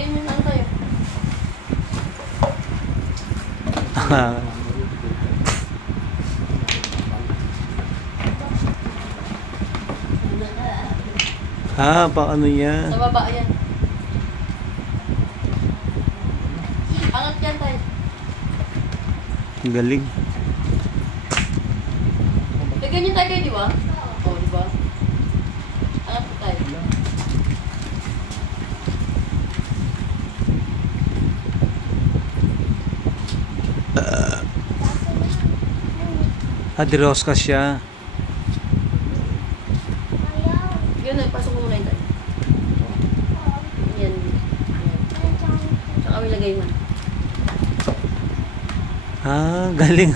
Tingin mo saan tayo? Paano niya? Sa baba, yan. Angat yan tayo. Ang galing. Ganyan tayo kayo, di ba? Oo, di ba? Angat po tayo. Adiros ka siya. Yun, ipasok mo muna yun tayo. Yan. Saka kami lagay mo. Galing.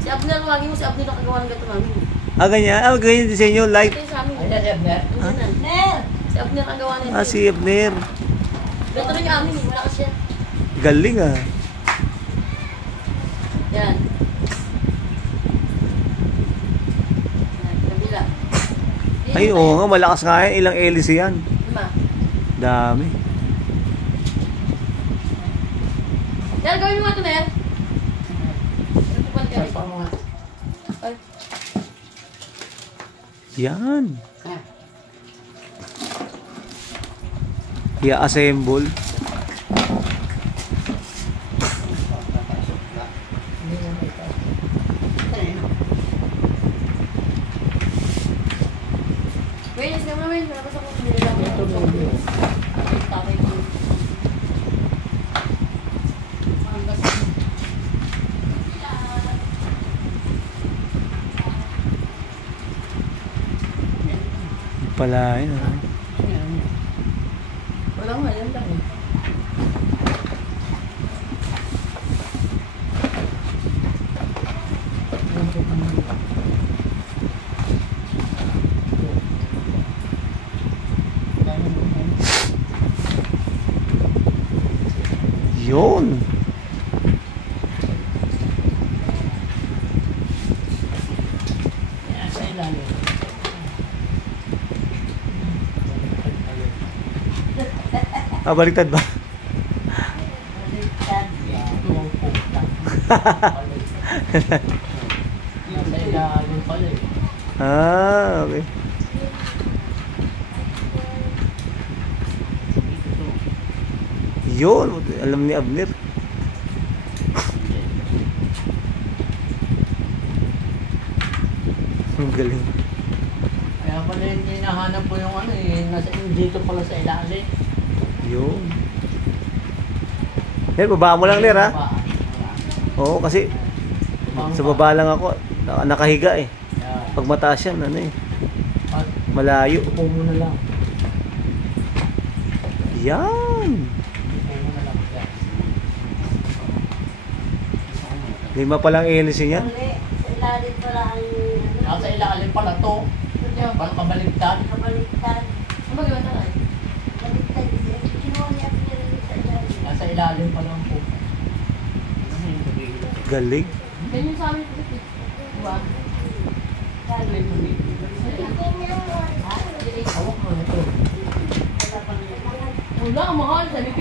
Si Abner, wagin mo si Abner nakagawa ng gato namin. Ganyan? Ganyan din sa inyo? Light? Ito yung sa amin. Ayan si Abner. Si Abner ang gawa nito. Si Abner. Gato rin yung amin, malakas siya. Galing Yan. Yan, kabila. Ay, oo nga, malakas nga yan. Ilang hélice yan? 5. Dami. Yan, gawin mo nga ito na yan. Yan. I-assemble. Wait, let's go na, wait. Nalabas ako. Tatay ko. Pala yun. Wala nga, yan lang eh. Yun. Sa ilalim. Baliktad ba? Baliktad. Yung puta. Sa ilalim pala eh. Okay. Yun, alam ni Abner. Ang galing. Kaya pala yung hinahanap ko yung ano eh, nasa dito pala sa ilalim. Yun. Baba mo lang, Ner, ha? Oo, kasi sa baba lang ako. Nakahiga eh. Pag mataas yan, ano eh. Malayo. Upo mo na lang. Yan. Upo mo na lang. 5 pa lang hélice niya. Sa ilalim pala ang Nasa ilalim pala to. Parang kabaligtad. kabaliktad. Ano ba gawin tayo? Baliktad. Kinuha niya ang pinalilig sa ilalim. Nasa ilalim pala ang puta. Galing. Ganyan sa amin ito. Diba? Hawak mo na ito. Wala, mahal. Sabi ko